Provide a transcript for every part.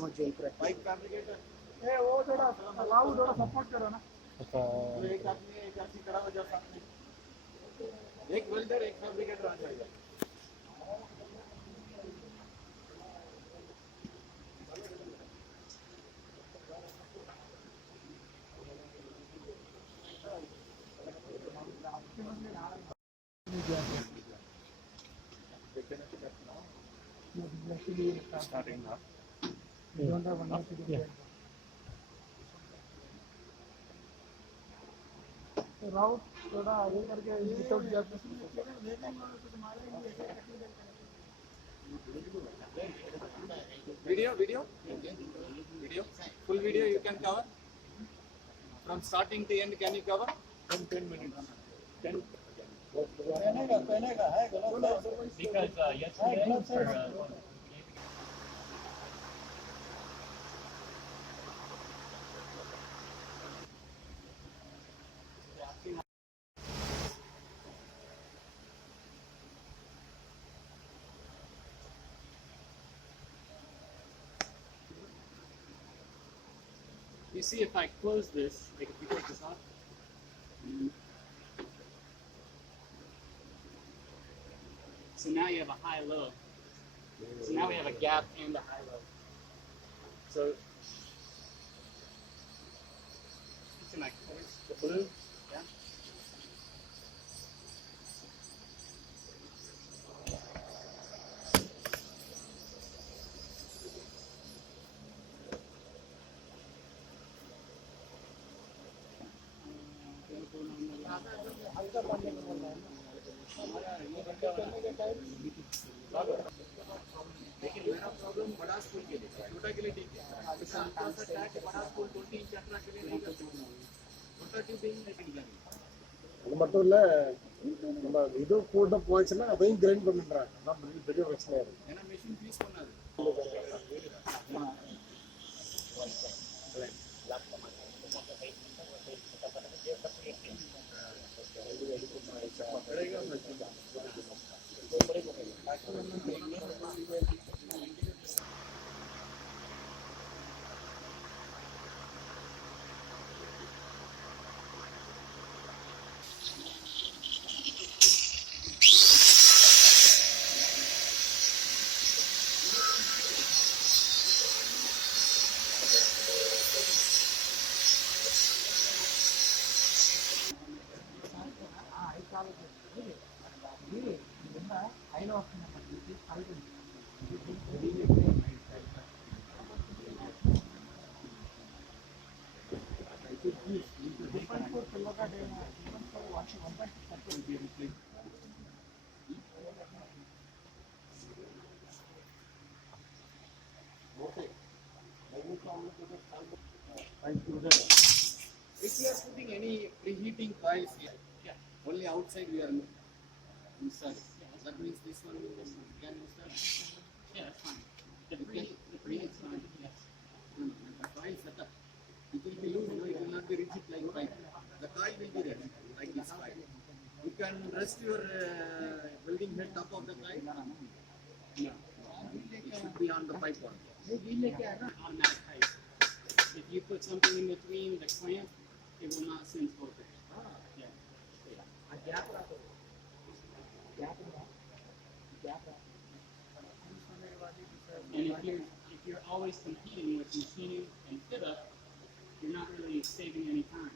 समझ जाइए pipe fabricator ए वो थोड़ा लाओ थोड़ा सपोर्ट करो ना एक आदमी एक आदमी खड़ा हो जाओ सामने एक वेल्डर एक फैब्रिकेटर आ जाएगा starting now you don't have one to do राउट थोड़ा आगे करके without gap video full video you can cover from starting to end can you cover 10 minutes 10 because yesterday for you see if I close this, like if you take this off, so now you have a high-low. So now we have a gap and a high-low. So it's in my colors, the blue, yeah. लेकिन मेरा problem बड़ा school के लिए छोटा के लिए ठीक है हल्का सा टैग बड़ा स्कूल 20 इंच 18 के लिए नहीं कर सकते छोटा ट्यूब नहीं लेकिन அது மட்டும் இல்லை நம்ம இது போட்ட போச்சுன்னா அதையும் கிரைண்ட் பண்ணிடுறாங்க அதான் பெரிய பிரச்சனையாக இருக்குது ஏன்னா மிஷின் ஃபீஸ் பண்ணாது If you are putting any preheating coils here, only outside we are inside. That means this one can install. Yeah, that's fine. The preheat's fine, yes. The coil setup, it will be loose, it will not be rigid like pipe. The coil will be there, like this coil. You can rest your welding head top of the coil. No. It should be on the pipe one. Automatic height. If you put something in between the clamp, it will not sense voltage. Yeah. And if you're always competing with machining and fit up, you're not really saving any time.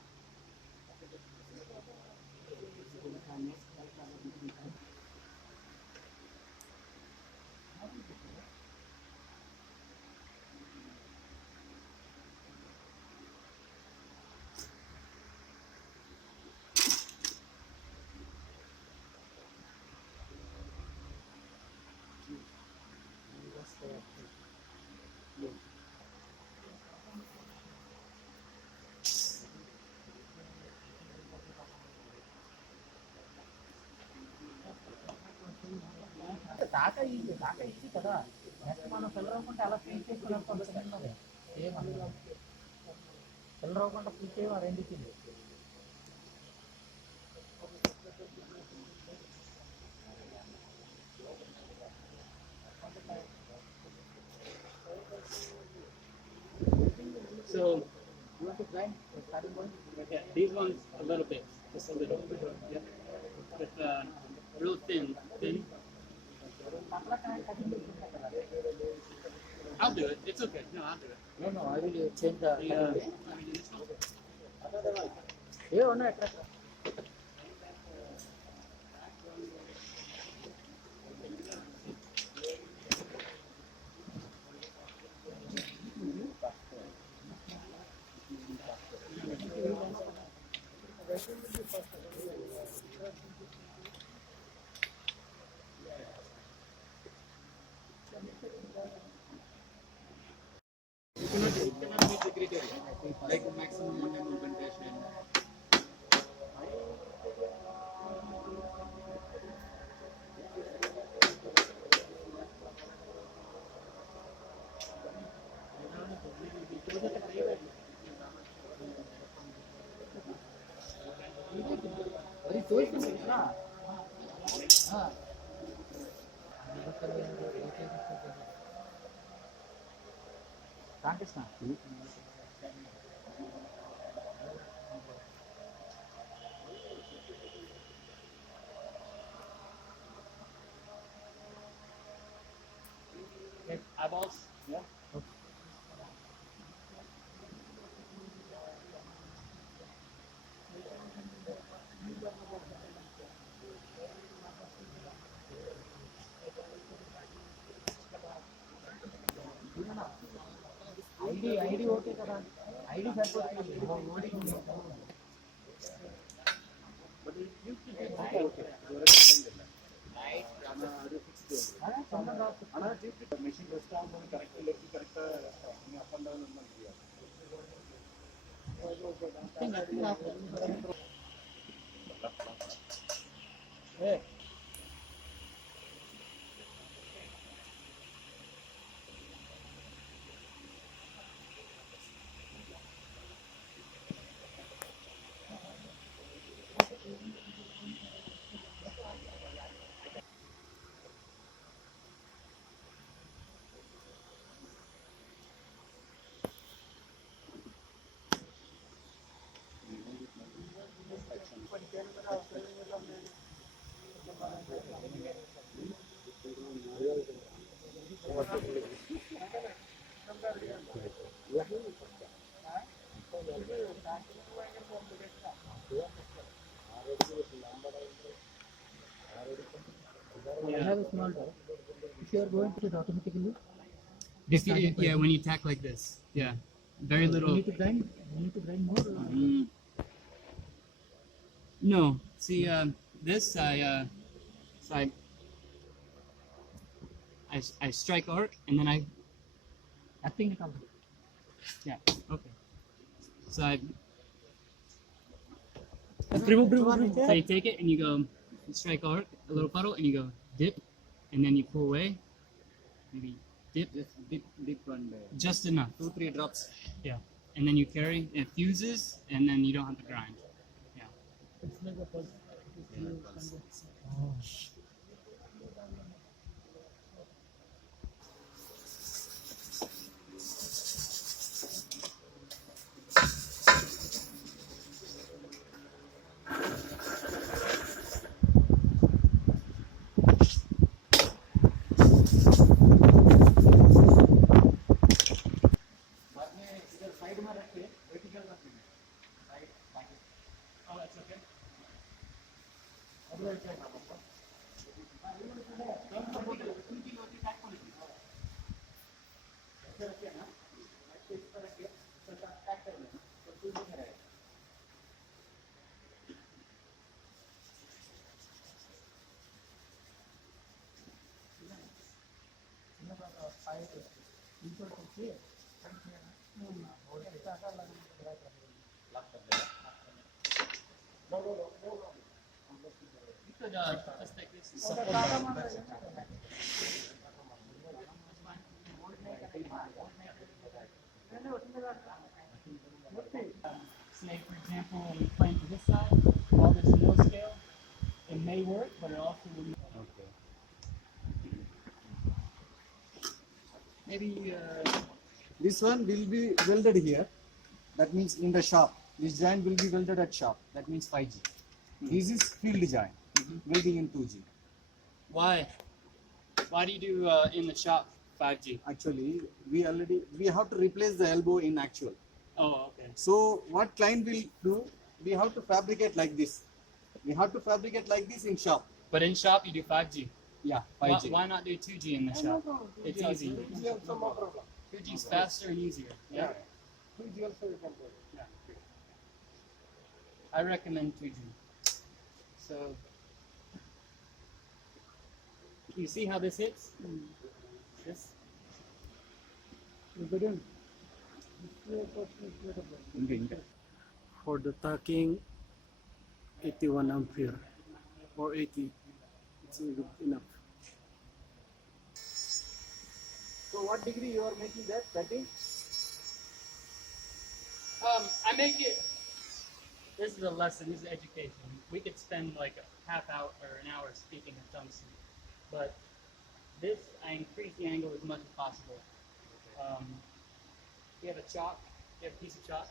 దాకా ఇది కదా next మనం filler అవ్వకుండా అలా feel చేసుకున్నాం ఏమన్నా filler అవ్వకుండా feel చేయడం రెండింటి So You want to grind the starting point? yeah, these ones a little bit, just a little bit. Yeah. With real thin. Patla kind cutting will be better. I'll do it. It's okay. No, I'll do it. No, no, I will change the The, cutting way. I mean, this one. Yeah, one attract. You cannot meet the criteria, like maximum one penetration. Very choice, na. Ah. Contest na. Okay, eyeballs. Yeah. ID okay కదా ID సరిపోతుంది machine response correct left correct up and down I have a small door. If you are going to it automatically, If you, yeah, when you tack like this, yeah, very you little. need to grind. You need to grind more. Mm, no, see, this so I strike arc and then I Nothing at all. yeah okay. So I Remove. so you take it and you go strike arc a little puddle and you go dip and then you pull away, maybe dip Dip and just enough. 2-3 drops. Yeah, and then you carry, it fuses, and then you don't have to grind. Yeah. बाद में इधर side में रखिए, vertical रखिए, side बाकी. Oh, that's okay. Other क्या काम होता है? ऐसे रखिए ना, ऐसे इस पर रखिए, तो पैक कर लेना, तो टूल में रहेगा. You could just take this and support. Say, for example, when you plant to this side, all this mill scale, it may work, but it also will. Okay. Maybe this one will be welded here. That means in the shop. This joint will be welded at shop. That means 5G. This is field joint. Welding in 2G. Why? Why do you do in the shop 5G? Actually, we have to replace the elbow in actual. Oh, okay. So what client will do? We have to fabricate like this. We have to fabricate like this in shop. But in shop you do 5G. Yeah, Why, 5G. why not do 2G in the shop? It's easy. 2G is faster and easier. Yeah. 2G also you can do. Yeah. I recommend 2G. So, you see how this hits? This? For the tacking, 81 ampere or 80, it's good enough. So what degree you are making that? 30? I make it. This is a lesson. This is education. We could spend like a half hour or an hour speaking of tungsten, but this I increase the angle as much as possible. You have a chalk. You have a piece of chalk.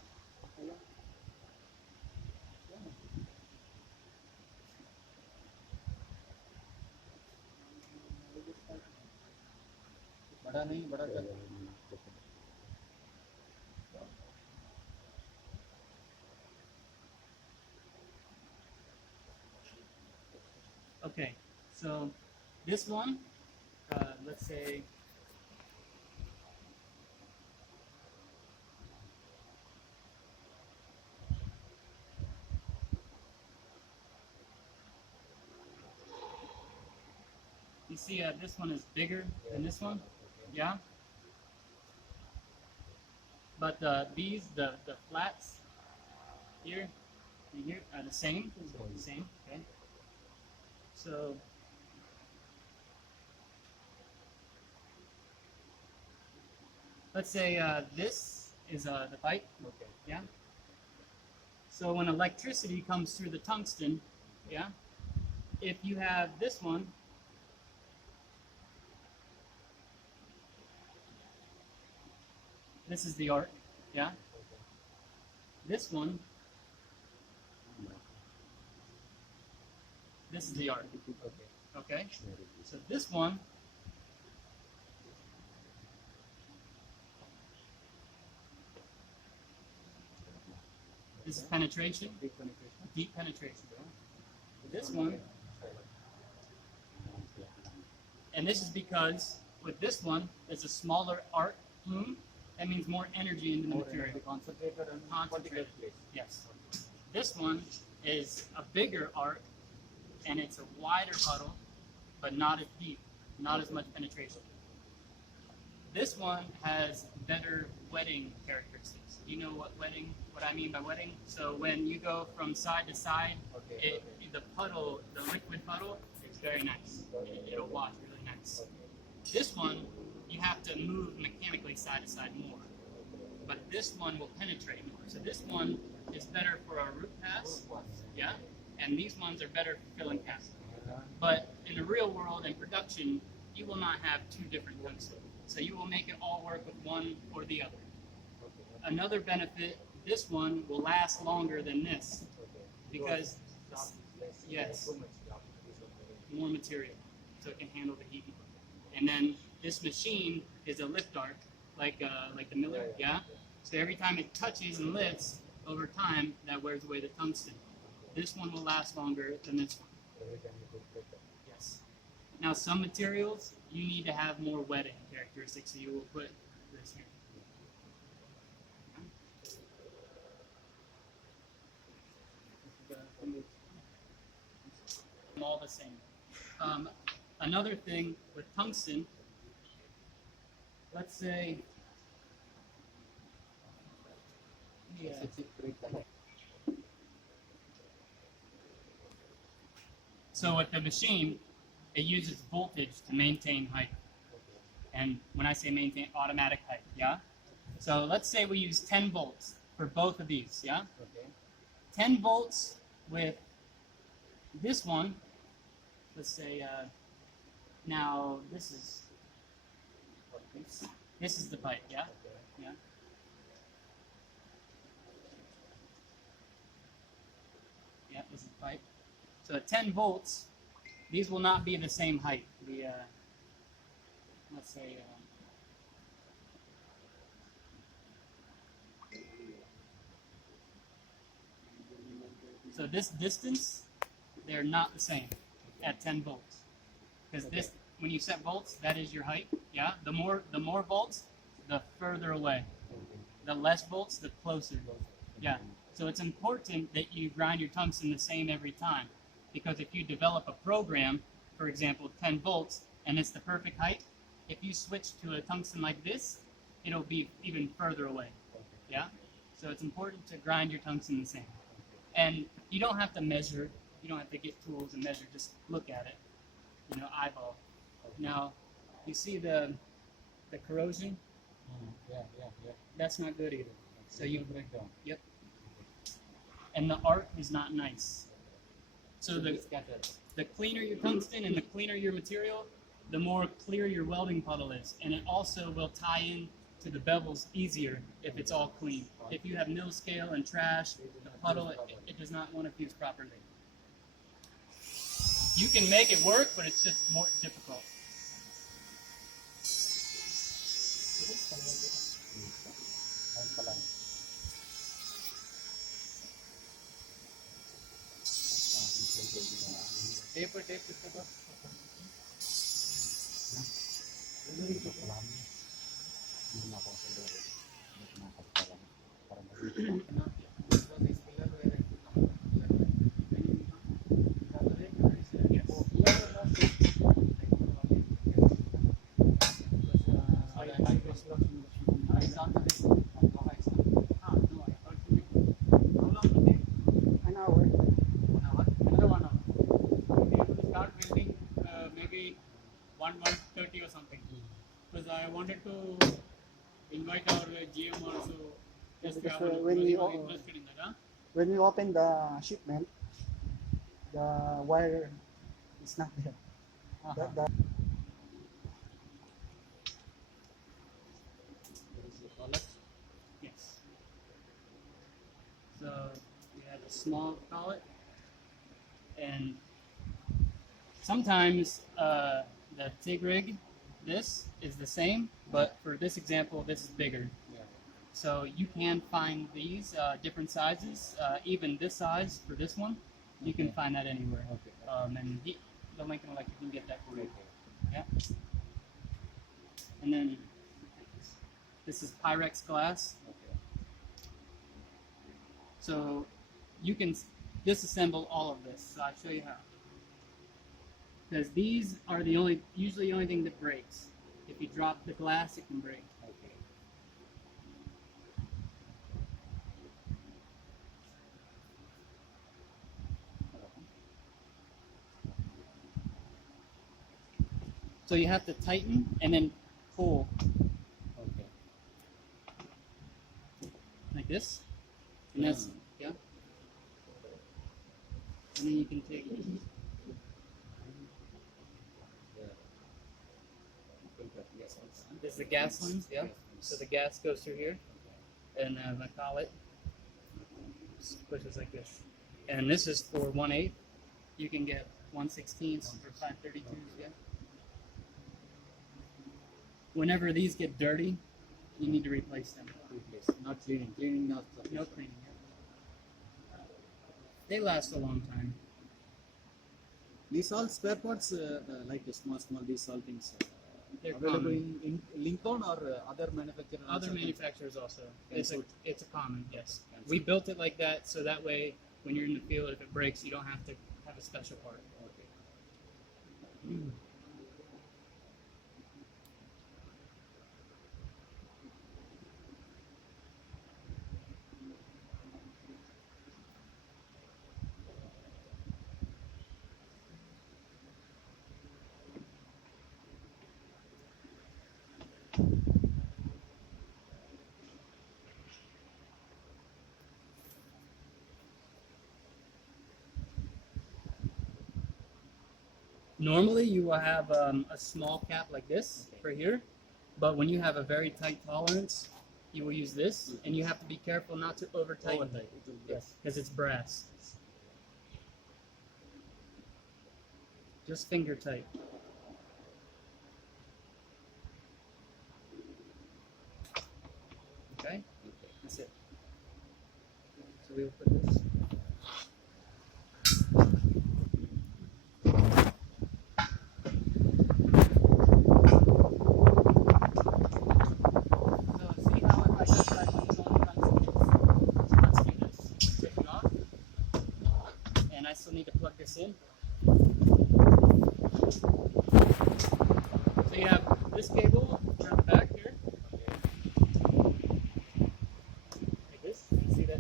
बड़ा नहीं बड़ा कर Okay, so this one, let's say. You see, this one is bigger than this one, yeah? But these, the flats here and here are the same, okay? So, let's say this is the pipe, yeah? So when electricity comes through the tungsten, yeah? If you have this one, this is the arc, yeah? This one, this is the arc, okay? So this one, this is penetration, deep penetration. This one, and this is because with this one, there's a smaller arc plume. That means more energy into the material. concentrated and Concentrated. Yes. This one is a bigger arc, and it's a wider puddle, but not as deep, not as much penetration. This one has better wetting characteristics. You know what I mean by wetting? So when you go from side to side, the puddle, the liquid puddle, is very nice. It'll wash really nice. This one, you have to move mechanically side to side more. But this one will penetrate more. So this one is better for a root pass, yeah? And these ones are better for filling casting. But in the real world, in production, you will not have two different tungsten. So you will make it all work with one or the other. Another benefit, this one will last longer than this. Because, yes, more material, so it can handle the heat. And then this machine is a lift arc, like the Miller, yeah? So every time it touches and lifts, over time, that wears away the tungsten. This one will last longer than this one. Yes. Now some materials, you need to have more wetting characteristics, so you will put this here. All the same. Another thing with tungsten, let's say, so with the machine, it uses voltage to maintain height. And when I say maintain, automatic height, yeah? So let's say we use 10 volts for both of these, yeah? 10 volts with this one, let's say, now this is the pipe, yeah? Yeah. pipe. So at 10 volts, these will not be the same height. The let's say so this distance, they're not the same at 10 volts. Because this, when you set volts, that is your height. Yeah. The more volts, the further away. The less volts, the closer. Yeah. So it's important that you grind your tungsten the same every time, because if you develop a program, for example, 10 volts, and it's the perfect height, if you switch to a tungsten like this, it'll be even further away. Yeah. So it's important to grind your tungsten the same. And you don't have to measure. You don't have to get tools and measure. Just look at it. You know, eyeball. Now, you see the corrosion? Yeah. That's not good either. So you break down. Yep. And the arc is not nice. So the cleaner your tungsten and the cleaner your material, the more clear your welding puddle is. And it also will tie in to the bevels easier if it's all clean. If you have mill scale and trash, the puddle, it does not want to fuse properly. You can make it work, but it's just more difficult. An hour. Another 1 hour. We have to start building maybe 1:30 or something. Because I wanted to invite our GM also. Just Because, to have when we interested in that, huh? When we open the shipment, the wire is not there. The Yes. So we have a small collet, and sometimes the TIG rig, this is the same, but for this example, this is bigger. So you can find these different sizes, even this size for this one, you can find that anywhere. And the Lincoln Electric can get that for you. Yeah. And then this is Pyrex glass. So you can disassemble all of this. So I'll show you how. Because these are usually the only thing that breaks. If you drop the glass, it can break. So you have to tighten and then pull. Like this. And that's, yeah. And then you can take this is the gas lines, yeah. So the gas goes through here, and the collet pushes like this. And this is for 1/8. You can get 1/16 or 5/32s, yeah. Whenever these get dirty, you need to replace them. Not cleaning. Cleaning not sufficient. No cleaning. Yeah. They last a long time. These all spare parts, like the small these all things, They're available common. in Lincoln or other manufacturers? Other also? manufacturers also. Can It's suit. a common, yes. Can We suit. built it like that so that way when you're in the field, if it breaks, you don't have to have a special part. Okay. Normally, you will have a small cap like this for here, but when you have a very tight tolerance, you will use this, and you have to be careful not to over tighten it. Yes, because it's brass. Just finger tight. Okay? That's it. So we'll put this. So see how if I just try let's do this. Take it off. And I still need to plug this in. So you have this cable around the back here. Like this. See that?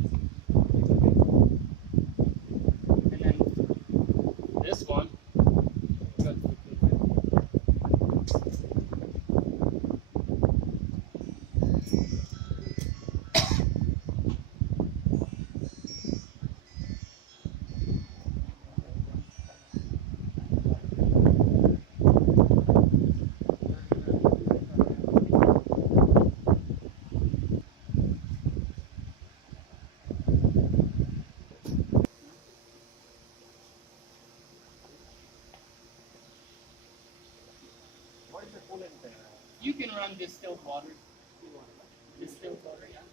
And then this one. Go to the What is the coolant? You can run distilled water. Distilled water, yeah.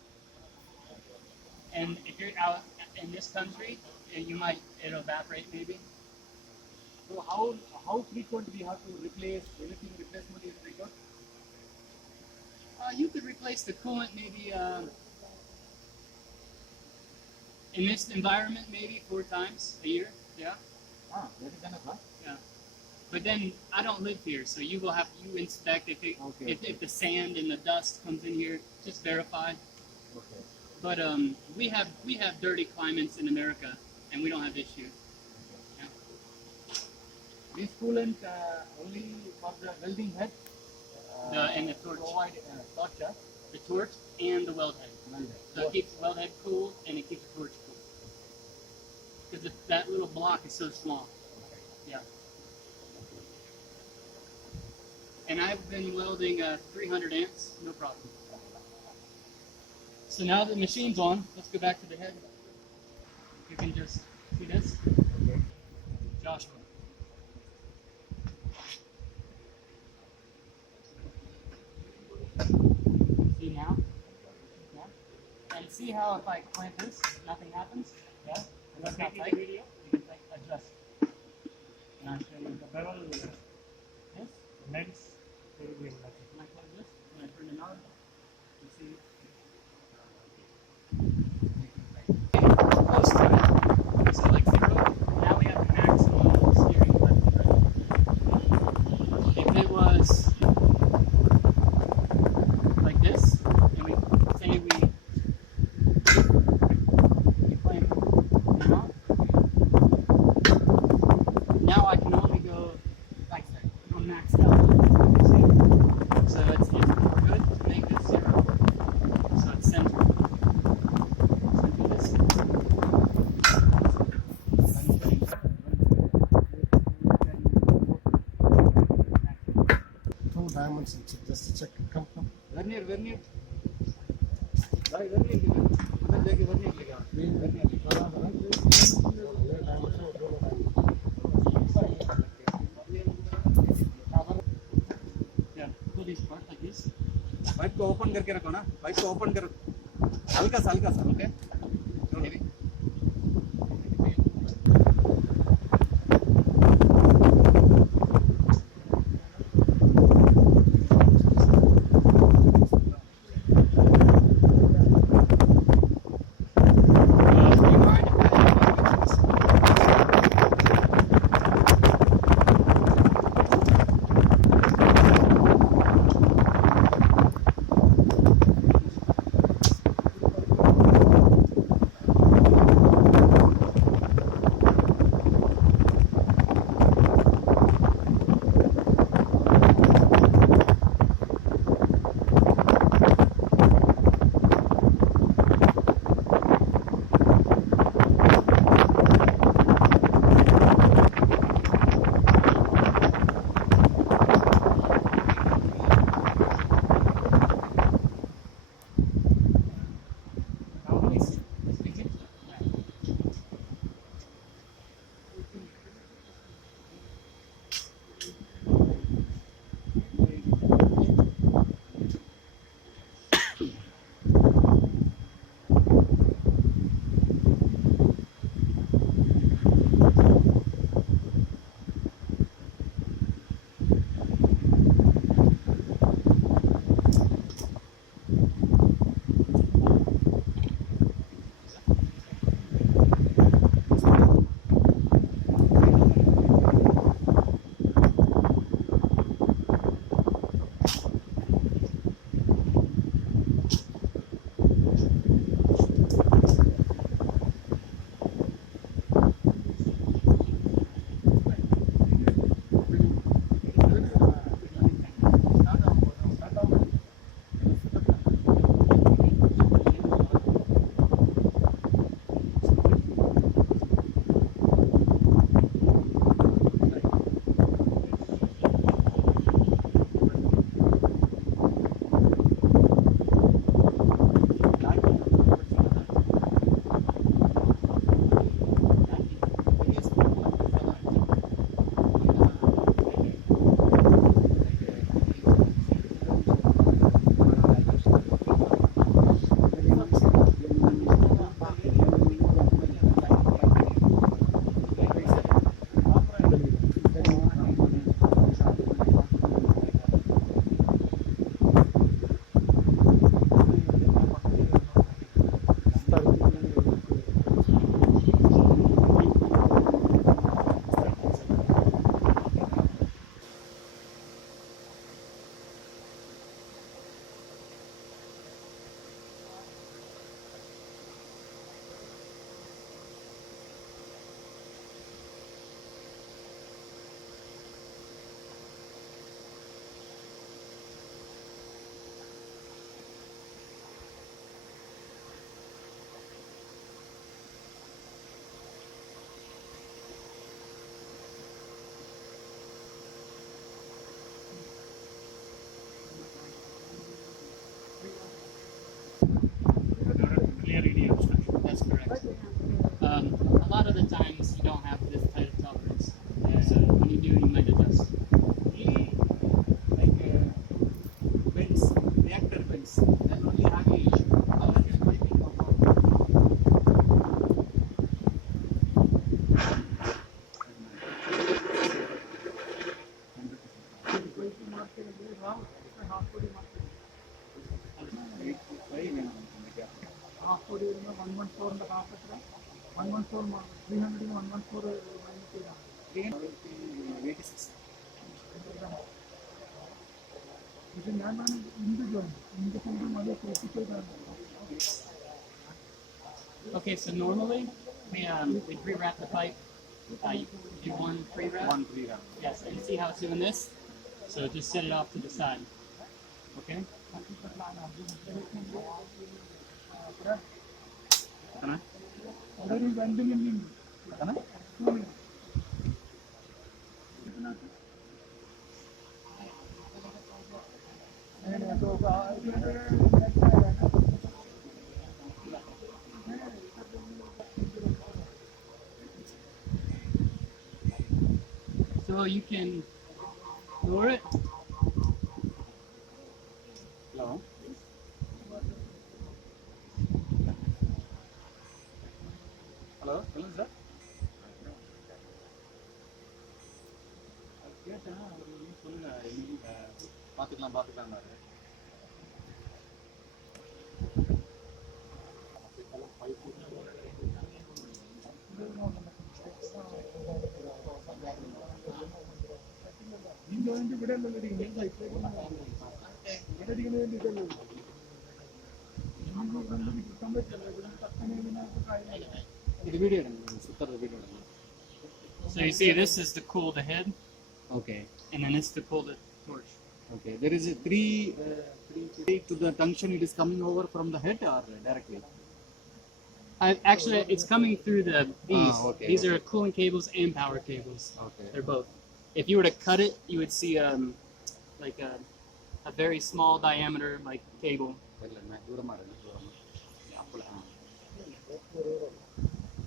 And if you're out in this country, it'll evaporate maybe. So how frequent we have to replace anything? Replacement is frequent. You could replace the coolant maybe in this environment maybe 4 times a year. Yeah, That is enough, huh? yeah. But then I don't live here, so you inspect if Okay, if the sand and the dust comes in here, just verify. Okay. But we have dirty climates in America, and we don't have issues. This coolant only for the welding head. And the torch, Provide torch. the torch, and the weld head. So it keeps the weld head cool, and it keeps the torch cool. Because that little block is so small. Yeah. And I've been welding 300 amps, no problem. So now the machine's on, let's go back to the head. You can just see this. Joshua. See now? Yeah. And see how if I clamp this, nothing happens? Yeah. And that's not tight. You can adjust. And I'll show you the barrel. This. Legs. When I plug this, when I turn the knob, you see. Close to it. So like 0. Now we have the maximum steering left and right. If it was like this, and we say we clamp the knob, now I can only go like I'm maxed out. So it's more good to make this 0. So it's centered. So do this. 2 dimensions, just check. Come. Vernier. Right, vernier given. अंदर जाके vernier लेके आओ. Vernier लेके आओ. Yeah, pull this part like this. Pipe को open करके रखो ना. पाइप को ओपन करो. हल्का सा. Okay. Maybe. Do you mind if I do this? lot of the times you don't have this tight of tolerance. So when you do, you might adjust. Like bends, reactor bends. Then only have a issue. Otherwise, piping no problem. Half 114 and a half 114 300 114 86. പക്ഷെ ഞാനാണ് ഇന്ത് join ഇന്ത് കൊണ്ട് മതി critical. Okay, so normally we pre-wrap the pipe. You do one pre-wrap. One pre-wrap. Yes, and see how it's doing this? So just set it off to the side. Okay? Can I? already vending in Can I? So you can lower it. Hello. Hello. Hello, sir. பார்த்துக்கலாம் பார்த்துக்கலாம் இது video எடுங்க சுத்தர video எடுங்க. So you see, this is to cool the head, Okay. and then this to cool the torch. Okay. There is a three to the junction. It is coming over from the head or directly? Actually, it's coming through these. Okay, These are cooling cables and power cables. Okay. They're both. If you were to cut it, you would see like a very small diameter like cable.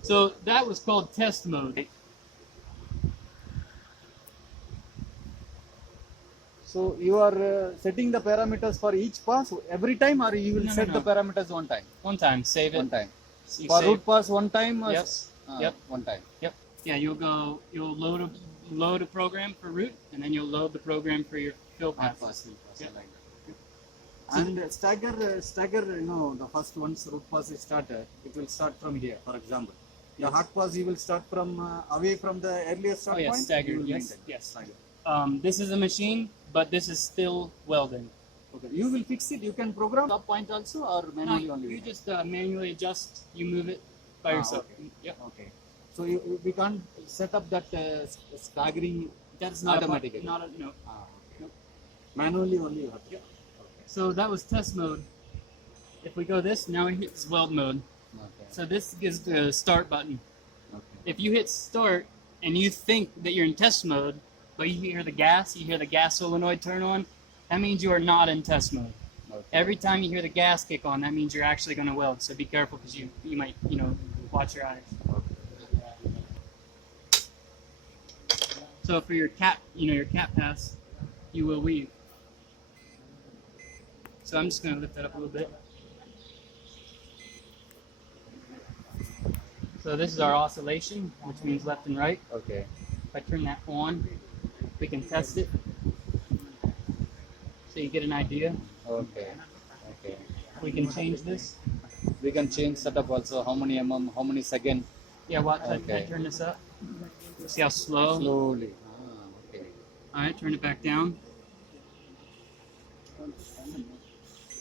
So that was called test mode. So you are setting the parameters for each pass every time, or you will No, set no. the parameters one time? One time, save it. One time. You For save- root pass one time? Or Yes. Yep. One time. Yep. Yeah, you'll load a program for root, and then you'll load the program for your fill pass. Yeah. Yeah. Like that. And stagger, you know, the first once root pass is started, it will start from here, for example. The hot pass you will start from away from the earlier start Oh yes, point. staggered. You will Yes, maintain. yes. Stagger. This is a machine, but this is still welding. Okay. You will fix it. You can program top point also, or manually No, only. you just manually adjust. You move it by yourself. Okay. Yep. Okay. So we can't set up that staggering. That's not automatically. not a no. Okay. Manually only you have to. So that was test mode. If we go this, now it hits weld mode. Okay. So this is the start button. Okay. If you hit start and you think that you're in test mode, but you hear the gas solenoid turn on, that means you are not in test mode. Okay. Every time you hear the gas kick on, that means you're actually going to weld. So be careful because you might, watch your eyes. So for your cap pass, you will weave. So I'm just going to lift that up a little bit. So this is our oscillation, which means left and right. Okay. If I turn that on, we can test it. So you get an idea. Okay. Okay. We can change this. We can change setup also. How many how many second? Yeah, watch. I Okay. turn this up. See how slow? Slowly. Okay. Alright, turn it back down.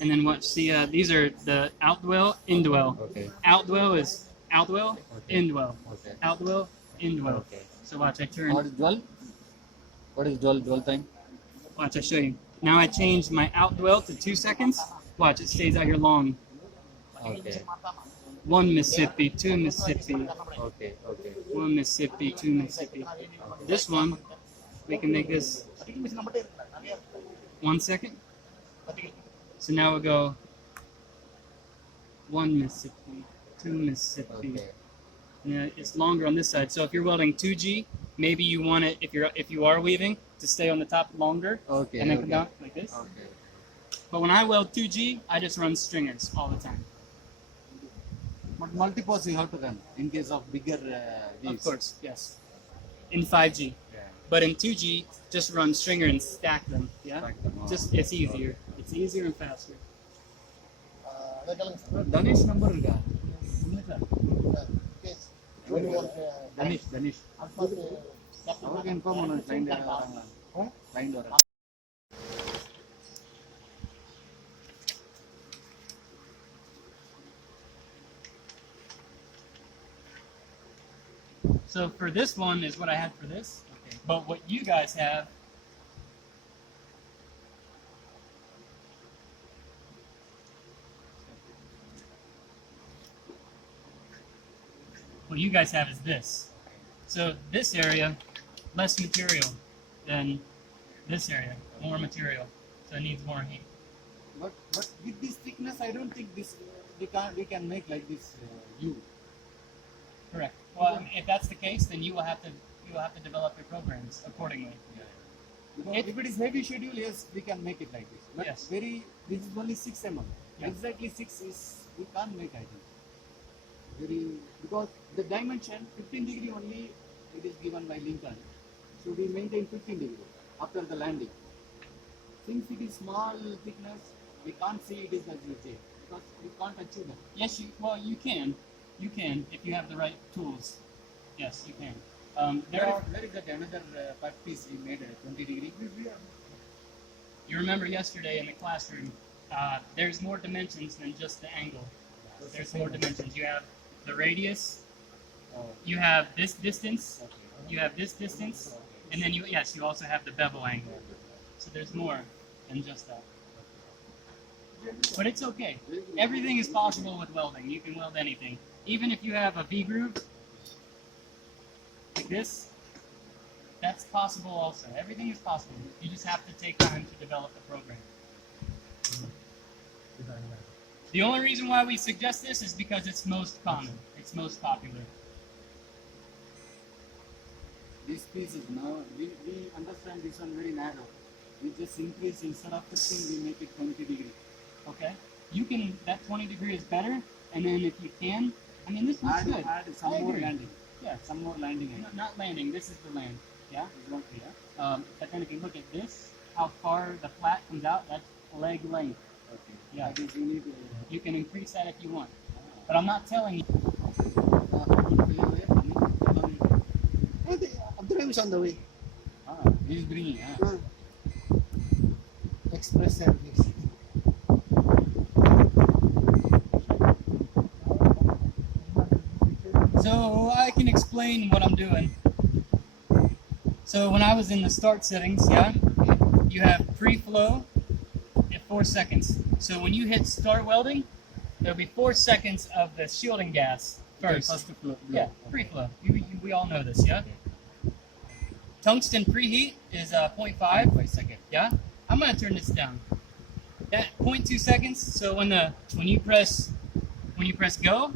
And then watch, see, these are the outdwell, indwell. Okay. Outdwell is outdwell, Okay. indwell. Okay. Outdwell, indwell. Okay. So watch, I turn. What is dual? What is dual time? Watch, I show you. Now I changed my outdwell to 2 seconds. Watch, it stays out here long. Okay. 1 Mississippi, 2 Mississippi, Okay. Okay. 1 Mississippi, 2 Mississippi. This one, we can make this 1 second. So now we'll go 1 Mississippi, 2 Mississippi, Okay. and it's longer on this side. So if you're welding 2G, maybe you want it if you are weaving to stay on the top longer, Okay, and then come okay. down like this. Okay. But when I weld 2G, I just run stringers all the time. But multi-pass you have to run in case of bigger Of weaves. course, yes. In 5G, Yeah. but in 2G, just run stringer and stack them. Yeah, Stack them, oh. just it's easier. It's easier and faster. Danish number இருக்கா? Danish. அவருக்கு inform பண்ணணும் client வராங்களா? Client வர. So for this one is what I had for this. Okay. But what you guys have, what you guys have is this. So this area, less material than this area, more material. So it needs more heat. But with this thickness, I don't think this we can make like this U. Correct. Well, if that's the case, then you will have to develop your programs accordingly. Because if it is heavy schedule, yes, we can make it like this. But Yes. this is only 6 mm. Yeah. Exactly 6 is, we can't make, I think. Because the dimension, 15 degree only, it is given by Lincoln. So we maintain 15 degree after the landing. Since it is small thickness, we can't say it is as you say, because we can't achieve that. Yes, you can. You can if you have the right tools. Yes, you can. There is that another part piece we made 20 degree. You remember yesterday in the classroom, there's more dimensions than just the angle. There's more dimensions. You have the radius, you have this distance, you have this distance, and then you also have the bevel angle. So there's more than just that. But it's okay. Everything is possible with welding. You can weld anything. Even if you have a V groove, like this, that's possible also. Everything is possible. You just have to take time to develop the program. The only reason why we suggest this is because it's most common. It's most popular. This piece is now, we understand this one very narrow. We just increase, instead of 15, we make it 20 degree. Okay? You can, that 20 degree is better, and then if you can, I mean, this looks good. Add some I more agree. landing. Yeah. Some more landing. Not landing, this is the land. Yeah? Exactly, yeah. But then if you look at this, how far the flat comes out, that's leg length. Okay. Yeah. That is, you need You can increase that if you want. But I'm not telling you. Abdullah is on the way. He's bringing, Express service. So I can explain what I'm doing. So when I was in the start settings, yeah, you have pre-flow at 4 seconds. So when you hit start welding, there'll be 4 seconds of the shielding gas first. First flow. Yeah, pre-flow. We all know this, yeah? Tungsten preheat is 0.5 per second. Yeah, I'm gonna turn this down. That 0.2 seconds. So when you press go,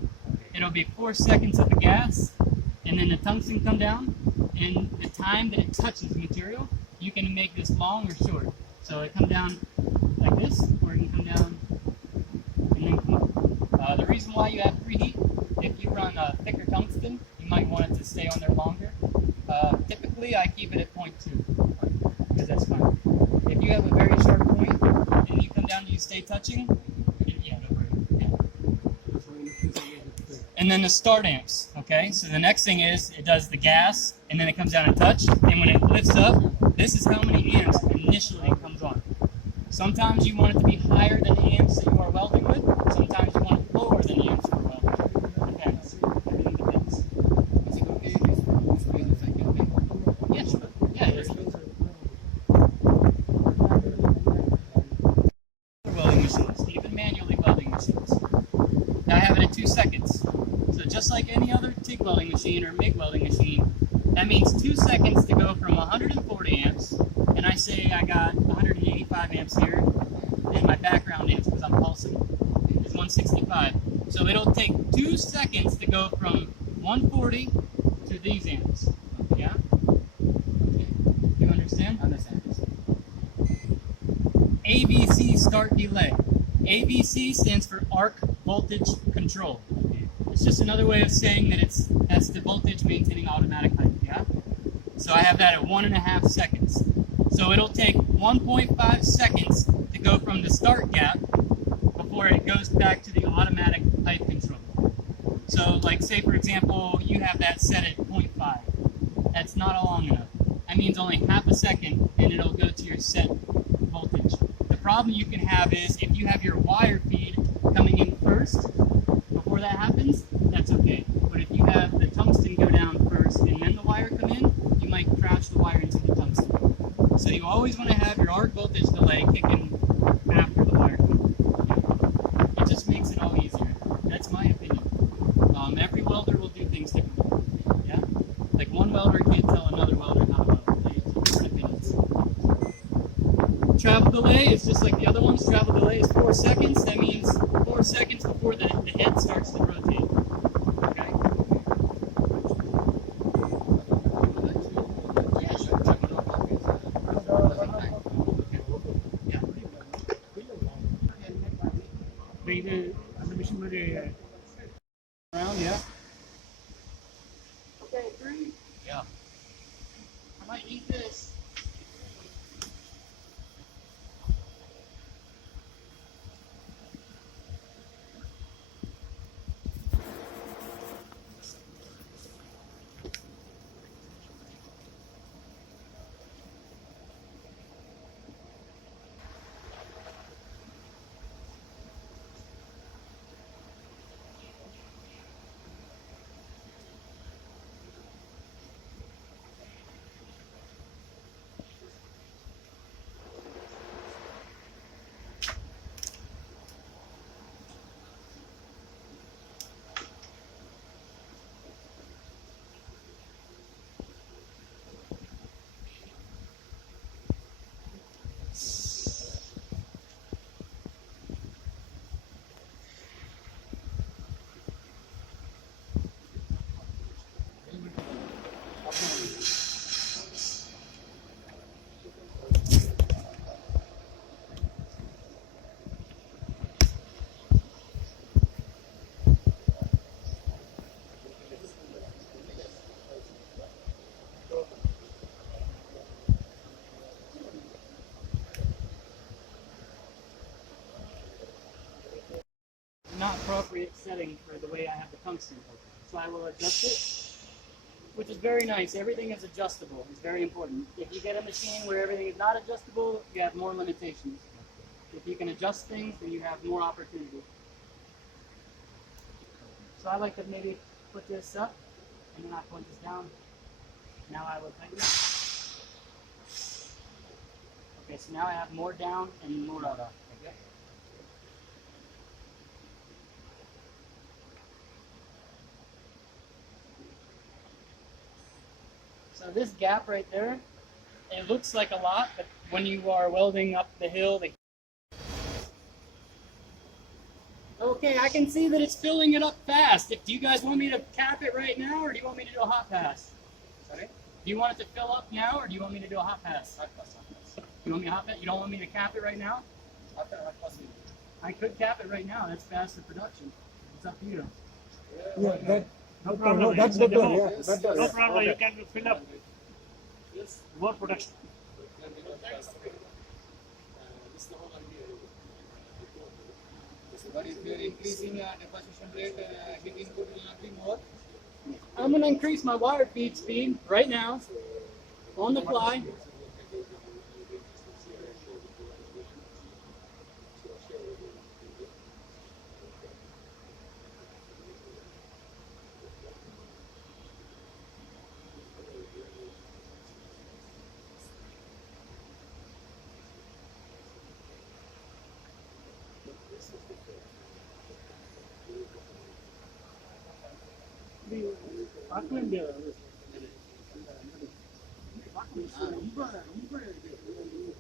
it'll be 4 seconds of the gas, and then the tungsten come down. And the time that it touches material, you can make this long or short. So it come down like this, or it can come down and then come up. The reason why you have preheat, if you run thicker tungsten, you might want it to stay on there longer. Typically, I keep it at 0.2 because that's fine. If you have a very sharp point and you come down and you stay touching, yeah, don't worry. Yeah. And then the start amps, okay? So the next thing is it does the gas, and then it comes down and touch, and when it lifts up, this is how many amps initially it comes on. Sometimes you want it to be higher than the amps that you are welding with. Sometimes you want it lower than the amps you are welding with. Depends. Everything depends. Is it okay if this phases I can make? Yeah, sure. Yeah, there's welding machines, even manually welding machines. Now I have it at 2 seconds. So just like any other TIG welding machine or MIG welding machine, that means 2 seconds to go from 140 amps, and I say I got 185 amps here, and my background amps, because I'm pulsing, is 165. So it'll take 2 seconds to go from 140 to these amps. Yeah? You understand? Understand. ABC start delay. ABC stands for arc voltage control. It's just another way of saying that that's the voltage maintaining automatic height, yeah? So I have that at 1.5 seconds. So it'll take 1.5 seconds to go from the start gap before it goes back to the automatic height control. So like say for example, you have that set at 0.5. That's not long enough. That means only half a second and it'll go to your set voltage. The problem you can have is if you have your wire feed coming in first, before that happens, that's okay. But if you have the tungsten go down first and then the wire come in, you might crash the wire into the tungsten. So you always want to have your arc voltage delay kicking after the wire feed. It just makes it all easier. That's my opinion. Every welder will do things differently. Yeah? Like one welder can't tell another welder how to weld. They have different opinions. Travel delay is just like the other ones. Travel delay is 4 seconds. That means 4 seconds before the head starts to rotate. Okay? Yeah, sure. Yeah. Around, yeah. Okay, 3. Yeah. I might need this. Not appropriate setting for the way I have the tungsten. So I will adjust it, which is very nice. Everything is adjustable. It's very important. If you get a machine where everything is not adjustable, you have more limitations. If you can adjust things, then you have more opportunity. So I like to maybe put this up, and then I point this down. Now I will tighten it. Okay, so now I have more down and more up. Okay. So this gap right there, it looks like a lot, but when you are welding up the hill, okay, I can see that it's filling it up fast. Do you guys want me to cap it right now, or do you want me to do a hot pass? Sorry? Do you want it to fill up now, or do you want me to do a hot pass? Hot pass, hot pass. You want me to hot pass? You don't want me to cap it right now? Hot pass. I could cap it right now. That's faster production. It's up to you. Yeah, that, No problem. that's better. Yeah, that does. No problem. You can fill up more production. But if you are increasing deposition rate, heat input will not be more. I'm going to increase my wire feed speed right now on the fly.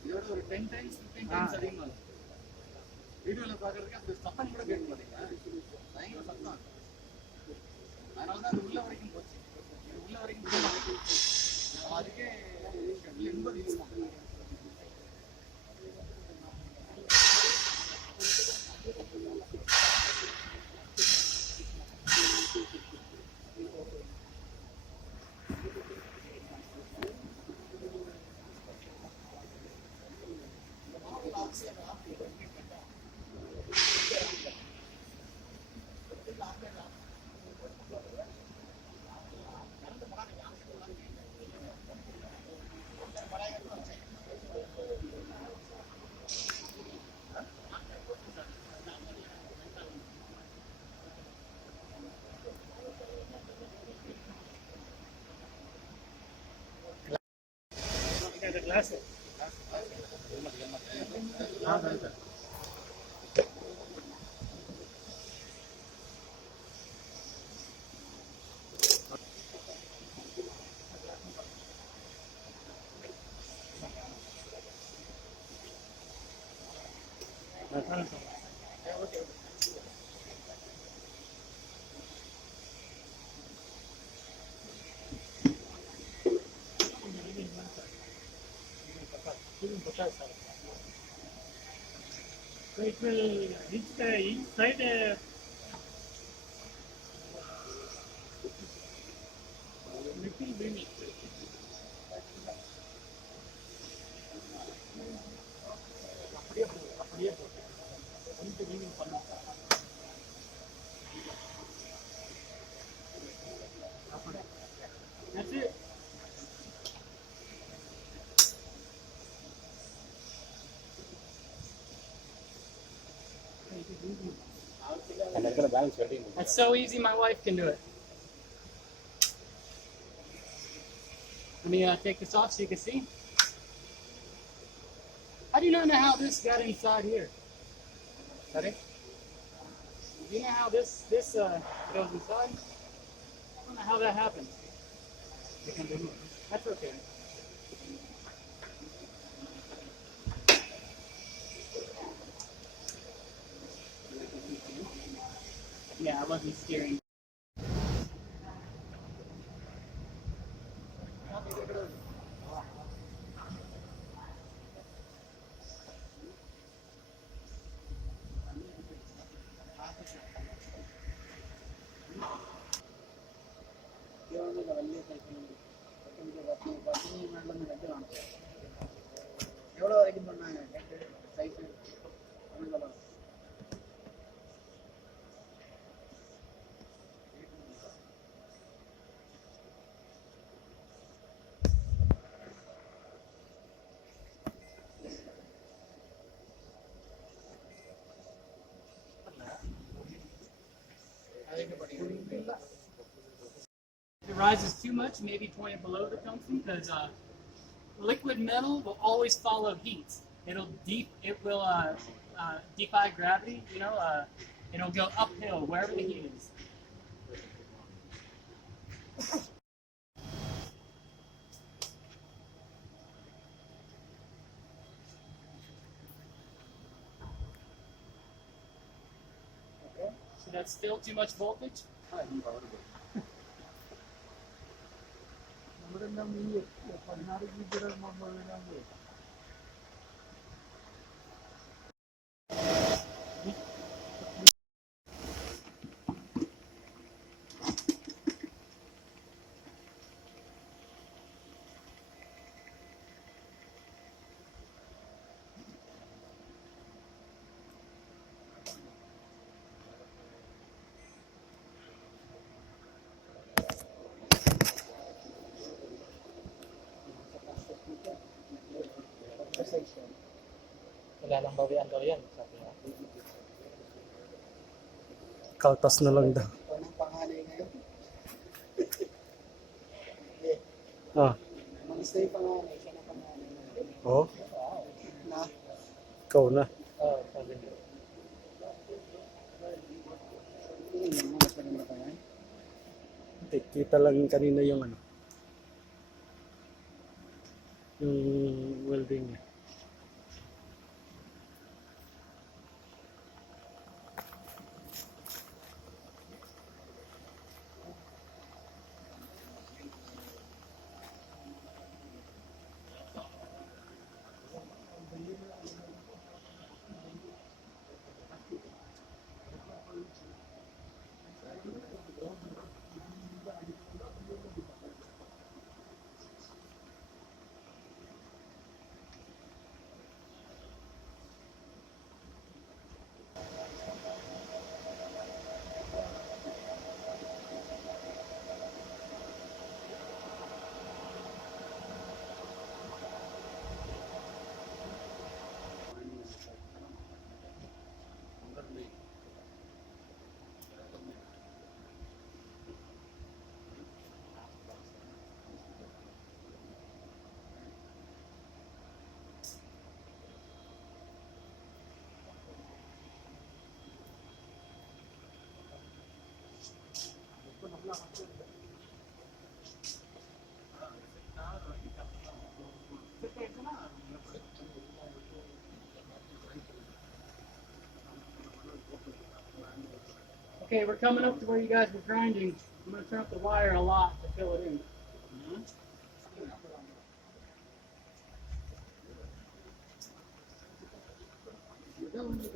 இதோட ஒரு 10 times 15 times அதிகமா இருக்கும். வீடியோல பாக்குறதுக்கு அந்த சத்தம் கூட கேட்க மாட்டீங்களா? பயங்கர சத்தம். அதனால தான் அது உள்ள வரைக்கும் போச்சு. இது உள்ள வரைக்கும் போச்சு. அதுக்கே 80 யூஸ் பண்ணுறேன். The glass. So it will reach the inside. Little bit. That's it. That's so easy, my wife can do it. Let me take this off so you can see. I do not know how this got inside here. Sorry? Do you know how this goes inside? I don't know how that happened. That's okay. Yeah, I wasn't steering. எவ்வளோ வரைக்கும் பண்ணாங்க size பண்ணலாம்? If it rises too much, maybe point it below the tungsten, because liquid metal will always follow heat. It will defy gravity. It'll go uphill wherever the heat is. So that's still too much voltage. Wala lang bawian daw yan, sabi niya. Kaltas na lang daw. Anong panganay ngayon? Ah, Mag-stay panganay, siya na panganay. oh, Na? ikaw na. Oo, sabi niya. Hindi yung mga panganay pa yan. Hindi, kita lang kanina yung ano. Yung welding niya. Okay, we're coming up to where you guys were grinding. I'm going to turn up the wire a lot to fill it in. You don't need